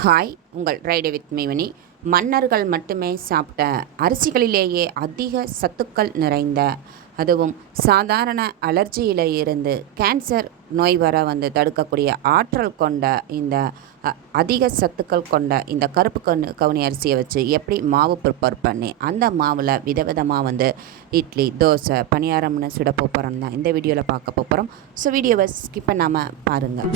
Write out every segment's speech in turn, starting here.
Hi உங்கள் ride with மேவனி மன்னர்கள் மட்டுமே சாப்பிட்ட அரிசிகளிலேயே அதிக சத்துக்கள் நிறைந்த அதுவும் சாதாரண அலர்ஜியில் இருந்து கேன்சர் நோய் வர வந்து தடுக்கக்கூடிய ஆற்றல் கொண்ட இந்த அ, அதிக சத்துக்கள் கொண்ட இந்த கருப்பு கண் கவுனி அரிசியை வச்சு எப்படி மாவு ப்ரிப்பேர் பண்ணி அந்த மாவில் விதவிதமாக வந்து இட்லி தோசை பணியாரம்னு சுட போகிறோம் தான் இந்த வீடியோவில் பார்க்க போகிறோம் ஸோ வீடியோவை ஸ்கிப் பண்ணாமல் பாருங்கள்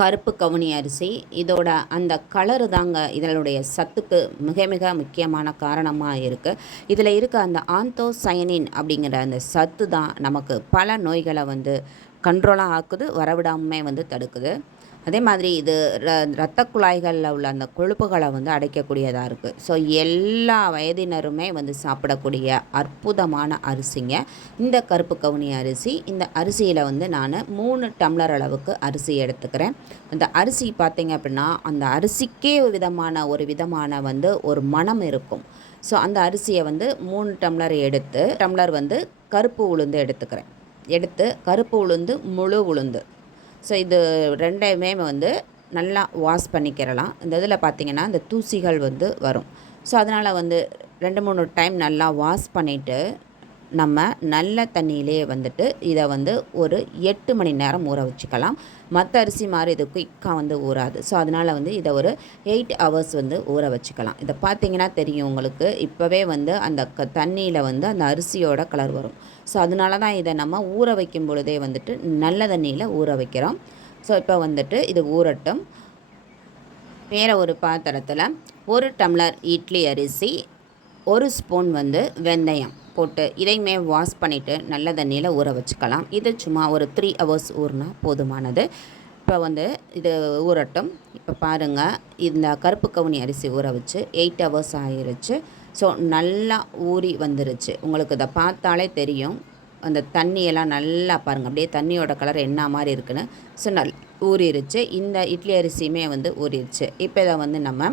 கருப்பு கவுனி அரிசி. இதோட அந்த கலரு தாங்க இதனுடைய சத்துக்கு மிக மிக முக்கியமான காரணமாக இருக்குது இதில் இருக்க அந்த ஆந்தோசயனின் அப்படிங்கிற அந்த சத்து தான் நமக்கு பல நோய்களை வந்து கண்ட்ரோலாக ஆக்குது வரவிடாமே வந்து தடுக்குது. அதே மாதிரி இது ர இரத்த குழாய்களில் உள்ள அந்த கொழுப்புகளை வந்து அடைக்கக்கூடியதாக இருக்குது ஸோ எல்லா வயதினருமே வந்து சாப்பிடக்கூடிய அற்புதமான அரிசிங்க. இந்த கருப்பு கவுனி அரிசி இந்த அரிசியில் வந்து நான் மூணு டம்ளர் அளவுக்கு அரிசி எடுத்துக்கிறேன். அந்த அரிசி பார்த்திங்க அப்படின்னா அந்த அரிசிக்கே ஒரு விதமான ஒரு விதமான வந்து ஒரு மனம் இருக்கும். ஸோ அந்த அரிசியை வந்து மூணு டம்ளர் எடுத்து டம்ளர் வந்து கருப்பு உளுந்து எடுத்துக்கிறேன். எடுத்து கருப்பு உளுந்து முழு உளுந்து. ஸோ இது ரெண்டையுமே வந்து நல்லா வாஷ் பண்ணிக்கிறலாம் இந்த இதில் பார்த்திங்கன்னா இந்த தூசிகள் வந்து வரும். ஸோ அதனால் வந்து ரெண்டு மூணு டைம் நல்லா வாஷ் பண்ணிவிட்டு நம்ம நல்ல தண்ணியிலே வந்துட்டு இதை வந்து ஒரு எட்டு மணி நேரம் ஊற வச்சுக்கலாம். மற்ற அரிசி மாதிரி இது குயிக்காக வந்து ஊறாது. ஸோ அதனால் வந்து இதை ஒரு எயிட் ஹவர்ஸ் வந்து ஊற வச்சுக்கலாம். இதை பார்த்தீங்கன்னா தெரியும் உங்களுக்கு. இப்போவே வந்து அந்த க தண்ணியில் வந்து அந்த அரிசியோட கலர் வரும். ஸோ அதனால தான் இதை நம்ம ஊற வைக்கும் பொழுதே வந்துட்டு நல்ல தண்ணியில் ஊற வைக்கிறோம். ஸோ இப்போ வந்துட்டு இது ஊறட்டும். வேறு ஒரு பாத்திரத்தில் ஒரு டம்ளர் இட்லி அரிசி ஒரு ஸ்பூன் வந்து வெந்தயம். போட்டு இதையுமே வாஷ் பண்ணிவிட்டு நல்ல தண்ணியில் ஊற வச்சுக்கலாம். இது சும்மா ஒரு த்ரீ ஹவர்ஸ் ஊறினா போதுமானது. இப்போ வந்து இது ஊறட்டும். இப்போ பாருங்கள் இந்த கருப்பு கவுனி அரிசி ஊற வச்சு எயிட் ஹவர்ஸ் ஆயிருச்சு. ஸோ நல்லா ஊறி வந்துருச்சு. உங்களுக்கு இதை பார்த்தாலே தெரியும். அந்த தண்ணியெல்லாம் நல்லா பாருங்கள் அப்படியே தண்ணியோட கலர் என்ன மாதிரி இருக்குன்னு. ஸோ நல் ஊறிடுச்சு இந்த இட்லி அரிசியுமே வந்து ஊறிடுச்சு இப்போ இதை வந்து நம்ம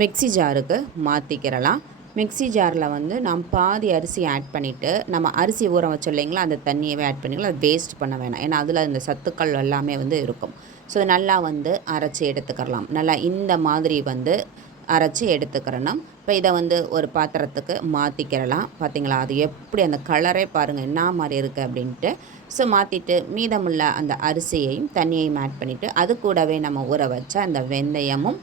மிக்ஸி ஜாருக்கு மாற்றிக்கிறலாம் மிக்ஸி ஜாரில் வந்து நாம் பாதி அரிசி ஆட் பண்ணிவிட்டு நம்ம அரிசி ஊற வச்சோம் இல்லைங்களா அந்த தண்ணியவே ஆட் பண்ணிக்கலாம். அது வேஸ்ட் பண்ண வேணாம். ஏன்னா அதில் இந்த சத்துக்கள் எல்லாமே வந்து இருக்கும். ஸோ நல்லா வந்து அரைச்சி எடுத்துக்கிறலாம் நல்லா இந்த மாதிரி வந்து அரைச்சி எடுத்துக்கிறணும். இப்போ இதை வந்து ஒரு பாத்திரத்துக்கு மாற்றிக்கிறலாம் பார்த்தீங்களா? அது எப்படி அந்த கலரே பாருங்கள் என்ன மாதிரி இருக்குது அப்படின்ட்டு. ஸோ மாற்றிட்டு மீதமுள்ள அந்த அரிசியையும் தண்ணியையும் ஆட் பண்ணிவிட்டு அது கூடவே நம்ம ஊற வச்ச அந்த வெந்தயமும்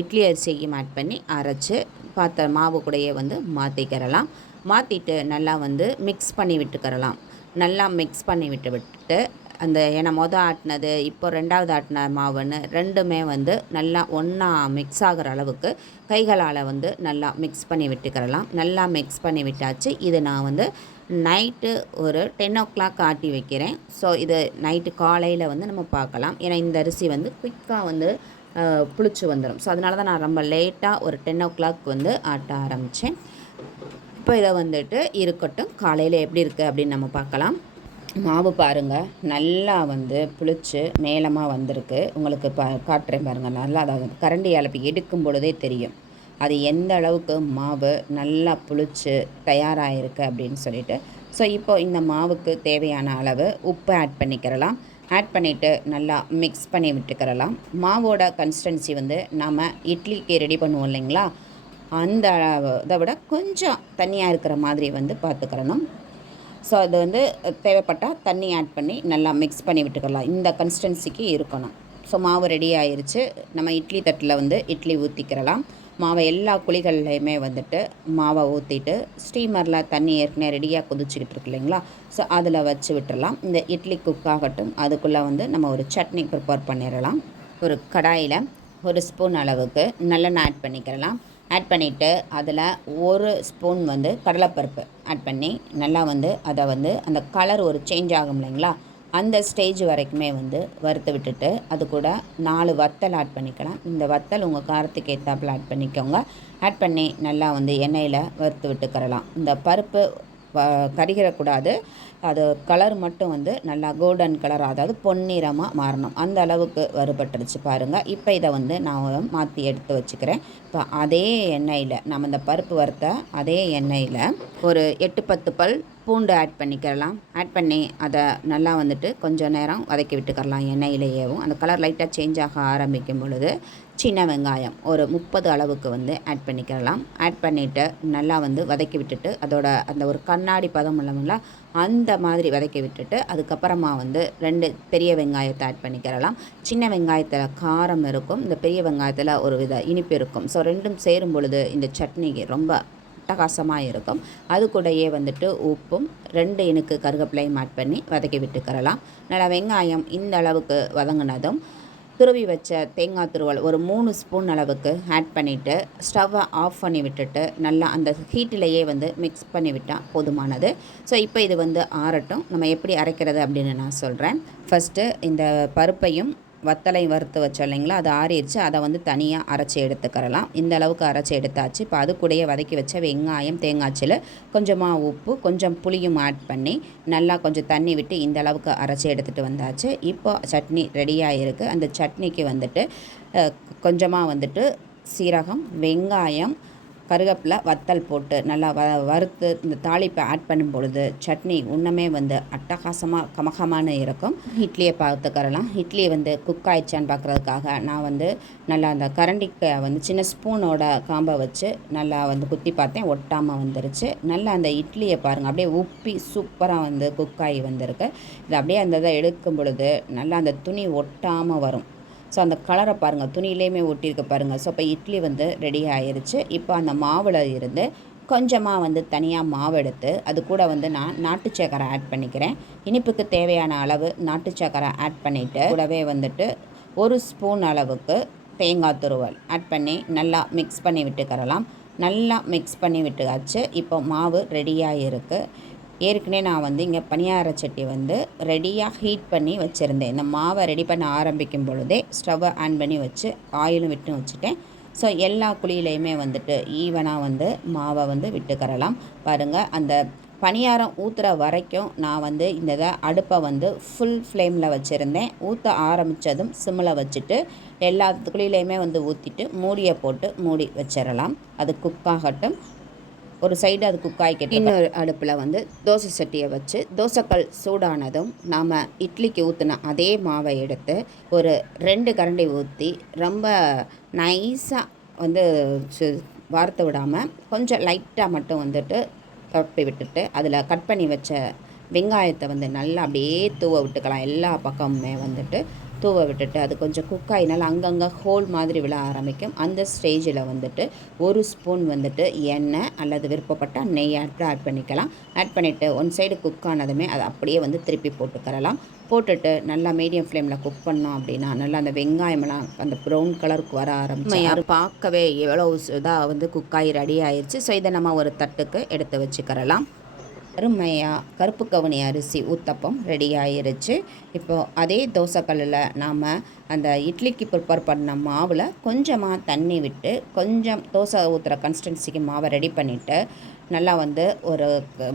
இட்லி அரிசியையும் ஆட் பண்ணி அரைச்சி பாத்திர மாவு கூடையே வந்து மாற்றிக்கிறலாம் மாற்றிட்டு நல்லா வந்து மிக்ஸ் பண்ணி விட்டுக்கிறலாம். நல்லா மிக்ஸ் பண்ணி விட்டு விட்டுட்டு அந்த ஏன்னா மொதல் ஆட்டினது இப்போ ரெண்டாவது ஆட்டின மாவுன்னு ரெண்டுமே வந்து நல்லா ஒன்றா மிக்ஸ் ஆகிற அளவுக்கு கைகளால் வந்து நல்லா மிக்ஸ் பண்ணி விட்டுக்கிறலாம். நல்லா மிக்ஸ் பண்ணி விட்டாச்சு. இது நான் வந்து நைட்டு ஒரு டென் ஓ கிளாக் ஆட்டி வைக்கிறேன். ஸோ இது நைட்டு காலையில் வந்து நம்ம பார்க்கலாம். ஏன்னா இந்த அரிசி வந்து குயிக்காக வந்து புளிச்சு வந்துடும் ஸோ அதனால தான் நான் ரொம்ப லேட்டாக ஒரு டென் ஓ கிளாக் வந்து ஆட்ட ஆரம்பித்தேன் இப்போ இதை வந்துட்டு இருக்கட்டும். காலையில் எப்படி இருக்குது அப்படின்னு நம்ம பார்க்கலாம். மாவு பாருங்கள் நல்லா வந்து புளிச்சு மேலமாக வந்திருக்கு. உங்களுக்கு பா காட்டுறேன் பாருங்கள் நல்லா அதாவது கரண்டி இப்போ எடுக்கும் பொழுதே தெரியும். அது எந்த அளவுக்கு மாவு நல்லா புளிச்சு தயாராகிருக்கு அப்படின்னு சொல்லிட்டு. ஸோ இப்போ இந்த மாவுக்கு தேவையான அளவு உப்பு ஆட் பண்ணிக்கிறலாம். ஆட் பண்ணிவிட்டு நல்லா மிக்ஸ் பண்ணி விட்டுக்கிறலாம். மாவோட கன்சிஸ்டன்சி வந்து நாம் இட்லிக்கு ரெடி பண்ணுவோம் இல்லைங்களா? அந்த இதை விட கொஞ்சம் தண்ணியாக இருக்கிற மாதிரி வந்து பார்த்துக்கிறணும். ஸோ அது வந்து தேவைப்பட்டால் தண்ணி ஆட் பண்ணி நல்லா மிக்ஸ் பண்ணி விட்டுக்கலாம். இந்த கன்சிஸ்டன்சிக்கு இருக்கணும். ஸோ மாவு ரெடி ஆயிடுச்சு நம்ம இட்லி தட்டில் வந்து இட்லி ஊற்றிக்கிறலாம் மாவை எல்லா குழிகள்லையுமே வந்துட்டு மாவை ஊற்றிட்டு ஸ்டீமரில் தண்ணி ஏற்கனவே ரெடியாக கொதிச்சுக்கிட்டு இருக்கு இல்லைங்களா? ஸோ அதில் வச்சு விட்டுடலாம் இந்த இட்லி குக் ஆகட்டும். அதுக்குள்ளே வந்து நம்ம ஒரு சட்னி ப்ரிப்பேர் பண்ணிடலாம். ஒரு கடாயில் ஒரு ஸ்பூன் அளவுக்கு நல்லெண்ணெய் ஆட் பண்ணிக்கிறலாம். ஆட் பண்ணிவிட்டு அதில் ஒரு ஸ்பூன் வந்து கடலைப்பருப்பு ஆட் பண்ணி நல்லா வந்து அதை வந்து அந்த கலர் ஒரு சேஞ்ச் ஆகும் இல்லைங்களா? அந்த ஸ்டேஜ் வரைக்குமே வந்து வறுத்து விட்டுட்டு அது கூட நாலு வத்தல் ஆட் பண்ணிக்கலாம். இந்த வத்தல் உங்கள் காரத்துக்கு ஏற்றாப்பில் ஆட் பண்ணிக்கோங்க. ஆட் பண்ணி நல்லா வந்து எண்ணெயில் வறுத்து விட்டுக்கிறலாம். இந்த பருப்பு வ- கருகிடக்கூடாது அது கலர் மட்டும் வந்து நல்லா கோல்டன் கலர் அதாவது பொன்னிறமாக மாறணும். அந்த அளவுக்கு வறுபட்டுருச்சு பாருங்கள் இப்போ இதை வந்து நான் மாற்றி எடுத்து வச்சுக்கிறேன். இப்போ அதே எண்ணெயில் நம்ம இந்த பருப்பு வறுத்த அதே எண்ணெயில் ஒரு எட்டு பத்து பல் பூண்டு ஆட் பண்ணிக்கிறலாம் ஆட் பண்ணி அதை நல்லா வந்துட்டு கொஞ்சம் நேரம் வதக்கி விட்டுக்கரலாம் எண்ணெயிலேயேவும். அந்த கலர் லைட்டாக சேஞ்ச் ஆக ஆரம்பிக்கும் பொழுது சின்ன வெங்காயம் ஒரு முப்பது அளவுக்கு வந்து ஆட் பண்ணிக்கிறலாம் ஆட் பண்ணிவிட்டு நல்லா வந்து வதக்கி விட்டுட்டு அதோட அந்த ஒரு கண்ணாடி பதம் இல்லாமல அந்த மாதிரி வதக்கி விட்டுட்டு அதுக்கப்புறமா வந்து ரெண்டு பெரிய வெங்காயத்தை ஆட் பண்ணிக்கிறலாம் சின்ன வெங்காயத்தில் காரம் இருக்கும். இந்த பெரிய வெங்காயத்தில் ஒரு வித இனிப்பு இருக்கும். ஸோ ரெண்டும் சேரும் பொழுது இந்த சட்னிக்கு ரொம்ப அட்டகாசமாக இருக்கும் அது கூடயே வந்துட்டு உப்பும் ரெண்டு இனுக்கு கருகப்பிலையும் ஆட் பண்ணி வதக்கி விட்டுக்கிறலாம் நல்லா வெங்காயம் இந்த அளவுக்கு வதங்கினதும் துருவி வச்ச தேங்காய் துருவல் ஒரு மூணு ஸ்பூன் அளவுக்கு ஆட் பண்ணிவிட்டு ஸ்டவ்வை ஆஃப் பண்ணி விட்டுட்டு நல்லா அந்த ஹீட்டிலேயே வந்து மிக்ஸ் பண்ணி விட்டால் போதுமானது. ஸோ இப்போ இது வந்து ஆறட்டும். நம்ம எப்படி அரைக்கிறது அப்படின்னு நான் சொல்கிறேன். ஃபஸ்ட்டு இந்த பருப்பையும் வத்தலை வறுத்து வச்சோம் இல்லைங்களா? அது ஆறிடுச்சு. அதை வந்து தனியாக அரைச்சி எடுத்துக்கிறலாம். இந்த அளவுக்கு அரைச்சி எடுத்தாச்சு. இப்போ அது கூடயே வதக்கி வச்ச வெங்காயம் தேங்காய்ச்சில் கொஞ்சமாக உப்பு கொஞ்சம் புளியும் ஆட் பண்ணி நல்லா கொஞ்சம் தண்ணி விட்டு இந்த அளவுக்கு அரைச்சி எடுத்துகிட்டு வந்தாச்சு. இப்போ சட்னி ரெடியாக இருக்குது அந்த சட்னிக்கு வந்துட்டு கொஞ்சமாக வந்துட்டு சீரகம் வெங்காயம் கருவேப்பிலை வத்தல் போட்டு நல்லா வ வறுத்து இந்த தாளிப்பை ஆட் பண்ணும் பொழுது சட்னி இன்னுமே வந்து அட்டகாசமாக கமகமான இருக்கும். இட்லியை பார்த்துக்கறலாம். இட்லி வந்து குக் ஆயிடுச்சான்னு பார்க்குறதுக்காக நான் வந்து நல்லா அந்த கரண்டிக்கை வந்து சின்ன ஸ்பூனோட காம்பை வச்சு நல்லா வந்து குத்தி பார்த்தேன். ஒட்டாமல் வந்துருச்சு. நல்லா அந்த இட்லியை பாருங்கள் அப்படியே உப்பி சூப்பராக வந்து குக் ஆகி வந்திருக்கு. இது அப்படியே அந்த இதை எடுக்கும் பொழுது நல்லா அந்த துணி ஒட்டாமல் வரும். ஸோ அந்த கலரை பாருங்கள் துணியிலையுமே ஒட்டியிருக்க பாருங்கள் ஸோ இப்போ இட்லி வந்து ரெடி ஆயிருச்சு. இப்போ அந்த மாவில் இருந்து கொஞ்சமாக வந்து தனியாக மாவு எடுத்து அது கூட வந்து நான் நாட்டு சக்கரை ஆட் பண்ணிக்கிறேன். இனிப்புக்கு தேவையான அளவு நாட்டு சக்கரை ஆட் பண்ணிவிட்டு கூடவே வந்துட்டு ஒரு ஸ்பூன் அளவுக்கு தேங்காய் துருவல் ஆட் பண்ணி நல்லா மிக்ஸ் பண்ணி விட்டுக்கிறலாம். நல்லா மிக்ஸ் பண்ணி விட்டுக்காச்சு இப்போ மாவு ரெடியாக இருக்குது ஏற்கனவே நான் வந்து இங்கே பணியார சட்டி வந்து ரெடியாக ஹீட் பண்ணி வச்சுருந்தேன். இந்த மாவை ரெடி பண்ண ஆரம்பிக்கும் பொழுதே ஸ்டவ்வை ஆன் பண்ணி வச்சு ஆயிலும் விட்டு வச்சுட்டேன். ஸோ எல்லா குழியிலையுமே வந்துட்டு ஈவனாக வந்து மாவை வந்து விட்டுக்கரலாம் பாருங்கள் அந்த பணியாரம் ஊற்றுற வரைக்கும் நான் வந்து இந்த இதை அடுப்பை வந்து ஃபுல் ஃப்ளேமில் வச்சுருந்தேன். ஊற்ற ஆரம்பித்ததும் சிம்மில் வச்சுட்டு எல்லா குழியிலையுமே வந்து ஊற்றிட்டு மூடியை போட்டு மூடி வச்சிடலாம் அது குக்காகட்டும் ஒரு சைடு அது குக் ஆகிக்கிட்டு இன்னொரு அடுப்பில் வந்து தோசை சட்டியை வச்சு தோசைக்கல் சூடானதும் நாம் இட்லிக்கு ஊற்றின அதே மாவை எடுத்து ஒரு ரெண்டு கரண்டி ஊற்றி ரொம்ப நைஸாக வந்து வார்த்து விடாமல் கொஞ்சம் லைட்டாக மட்டும் வந்துட்டு தப்பி விட்டுட்டு அதில் கட் பண்ணி வச்ச வெங்காயத்தை வந்து நல்லா அப்படியே தூவ விட்டுக்கலாம். எல்லா பக்கமுமே வந்துட்டு தூவ விட்டுட்டு அது கொஞ்சம் குக் ஆகினால அங்கங்கே ஹோல் மாதிரி விழ ஆரம்பிக்கும். அந்த ஸ்டேஜில் வந்துட்டு ஒரு ஸ்பூன் வந்துட்டு எண்ணெய் அல்லது விருப்பப்பட்டால் நெய் ஆட் ஆட் பண்ணிக்கலாம். ஆட் பண்ணிவிட்டு ஒன் சைடு குக் ஆனதுமே அதை அப்படியே வந்து திருப்பி போட்டுக்கிறலாம் போட்டுட்டு நல்லா மீடியம் ஃப்ளேமில் குக் பண்ணோம் அப்படின்னா நல்லா அந்த வெங்காயமெல்லாம் அந்த ப்ரௌன் கலருக்கு வர ஆரம்பிச்சு யாரும் பார்க்கவே எவ்வளோ இதாக வந்து குக்காகி ரெடி ஆயிடுச்சு ஸோ இதை நம்ம ஒரு தட்டுக்கு எடுத்து வச்சுக்கிறலாம். அருமையாக கருப்பு கவுனி அரிசி ஊத்தப்பம் ரெடி ஆயிருச்சு. இப்போது அதே தோசைக்கல்லில் நாம் அந்த இட்லிக்கு ப்ரிப்பேர் பண்ண மாவில் கொஞ்சமாக தண்ணி விட்டு கொஞ்சம் தோசை ஊற்றுற கன்சிஸ்டன்சிக்கு மாவை ரெடி பண்ணிவிட்டு நல்லா வந்து ஒரு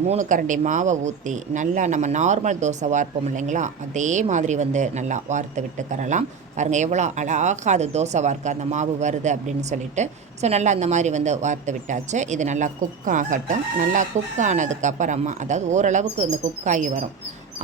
மூணு கரண்டி மாவை ஊற்றி நல்லா நம்ம நார்மல் தோசை வார்ப்போம் இல்லைங்களா? அதே மாதிரி வந்து நல்லா வார்த்து விட்டுக்கரலாம் பாருங்கள் எவ்வளோ அழகாக அது தோசை வார்க்க அந்த மாவு வருது அப்படின்னு சொல்லிட்டு. ஸோ நல்லா அந்த மாதிரி வந்து வார்த்து விட்டாச்சு. இது நல்லா குக் ஆகட்டும். நல்லா குக் ஆனதுக்கப்புறமா அதாவது ஓரளவுக்கு இந்த குக் ஆகி வரும்.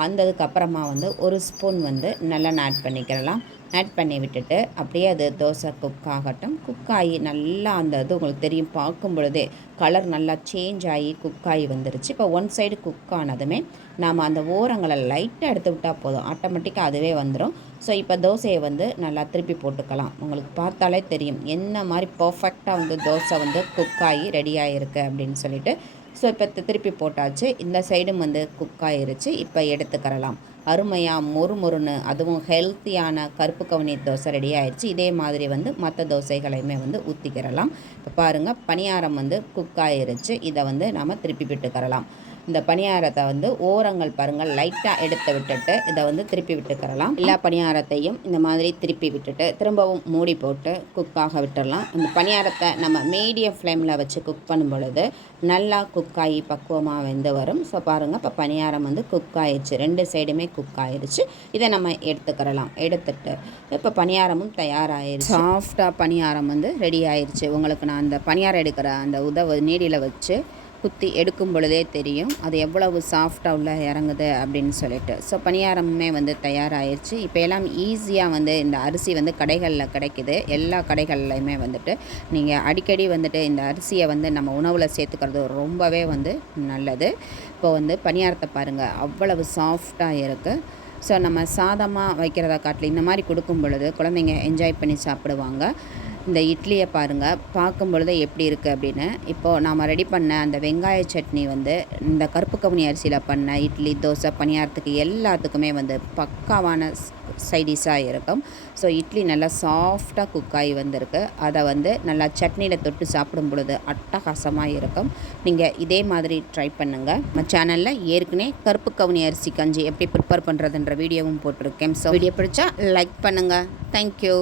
அந்ததுக்கப்புறமா வந்து ஒரு ஸ்பூன் வந்து நல்லா ஆட் பண்ணிக்கிறலாம். ஆட் பண்ணி விட்டுட்டு அப்படியே அது தோசை குக் ஆகட்டும். குக் ஆகி நல்லா அந்த இது உங்களுக்கு தெரியும் பார்க்கும் பொழுதே கலர் நல்லா சேஞ்ச் ஆகி குக் ஆகி வந்துருச்சு. இப்போ ஒன் சைடு குக் ஆனதுமே நாம் அந்த ஓரங்களை லைட்டாக எடுத்து விட்டால் போதும். ஆட்டோமேட்டிக்காக அதுவே வந்துடும் ஸோ இப்போ தோசையை வந்து நல்லா திருப்பி போட்டுக்கலாம். உங்களுக்கு பார்த்தாலே தெரியும் என்ன மாதிரி பர்ஃபெக்டாக வந்து தோசை வந்து குக் ஆகி ரெடி ஆகிருக்கு அப்படின்னு சொல்லிட்டு. ஸோ இப்போ திருப்பி போட்டாச்சு. இந்த சைடும் வந்து குக் ஆகிருச்சு இப்போ எடுத்துக்கிறலாம். அருமையாக மொறு மொறுன்னு அதுவும் ஹெல்த்தியான கருப்பு கவுனி தோசை ரெடி ஆயிடுச்சு இதே மாதிரி வந்து மற்ற தோசைகளையுமே வந்து ஊற்றிக்கிறலாம் இப்போ பாருங்கள் பணியாரம் வந்து குக் ஆயிருச்சு. இதை வந்து நாம் திருப்பி விட்டுக்கிறலாம். இந்த பணியாரத்தை வந்து ஓரங்கள் பாருங்கள் லைட்டாக எடுத்து விட்டுட்டு இதை வந்து திருப்பி விட்டுக்கிறலாம். எல்லா பணியாரத்தையும் இந்த மாதிரி திருப்பி விட்டுட்டு திரும்பவும் மூடி போட்டு குக்காக விட்டுடலாம் இந்த பணியாரத்தை நம்ம மீடியம் ஃப்ளேமில் வச்சு குக் பண்ணும் பொழுது நல்லா குக் ஆகி பக்குவமாக வெந்து வரும். ஸோ பாருங்கள் இப்போ பணியாரம் வந்து குக் ஆயிடுச்சு. ரெண்டு சைடுமே குக் ஆயிடுச்சு. இதை நம்ம எடுத்துக்கிறலாம். எடுத்துட்டு இப்போ பணியாரமும் தயாராகிடுச்சு சாஃப்டாக பணியாரம் வந்து ரெடி ஆயிடுச்சு உங்களுக்கு நான் அந்த பணியாரம் எடுக்கிற அந்த உதவு நீடியில் வச்சு குத்தி எடுக்கும் பொழுதே தெரியும் அது எவ்வளவு சாஃப்டாக உள்ள இறங்குது அப்படின்னு சொல்லிட்டு. ஸோ பணியாரமுமே வந்து தயாராகிருச்சு இப்போ எல்லாம் ஈஸியாக வந்து இந்த அரிசி வந்து கடைகளில் கிடைக்குது. எல்லா கடைகள்லையுமே வந்துட்டு நீங்கள் அடிக்கடி வந்துட்டு இந்த அரிசியை வந்து நம்ம உணவில் சேர்த்துக்கிறது ரொம்பவே வந்து நல்லது. இப்போ வந்து பணியாரத்தை பாருங்கள் அவ்வளவு சாஃப்டாக இருக்குது ஸோ நம்ம சாதமாக வைக்கிறத காட்டில் இந்த மாதிரி கொடுக்கும் பொழுது குழந்தைங்க என்ஜாய் பண்ணி சாப்பிடுவாங்க. இந்த இட்லியை பாருங்கள் பார்க்கும் பொழுது எப்படி இருக்குது அப்படின்னு. இப்போது நாம் ரெடி பண்ண அந்த வெங்காய சட்னி வந்து இந்த கருப்பு கவுனி அரிசியில் பண்ண இட்லி தோசை பணியாரத்துக்கு எல்லாத்துக்குமே வந்து பக்காவான சைடிஷாக இருக்கும். ஸோ இட்லி நல்லா சாஃப்டாக குக் ஆகி வந்திருக்கு. அதை வந்து நல்லா சட்னியில் தொட்டு சாப்பிடும் பொழுது அட்டகாசமாக இருக்கும். நீங்கள் இதே மாதிரி ட்ரை பண்ணுங்கள் நம்ம சேனலில் ஏற்கனவே கருப்பு கவுனி அரிசி கஞ்சி எப்படி ப்ரிப்பேர் பண்ணுறதுன்ற வீடியோவும் போட்டிருக்கேன். ஸோ வீடியோ பிடிச்சா லைக் பண்ணுங்கள் தேங்க்யூ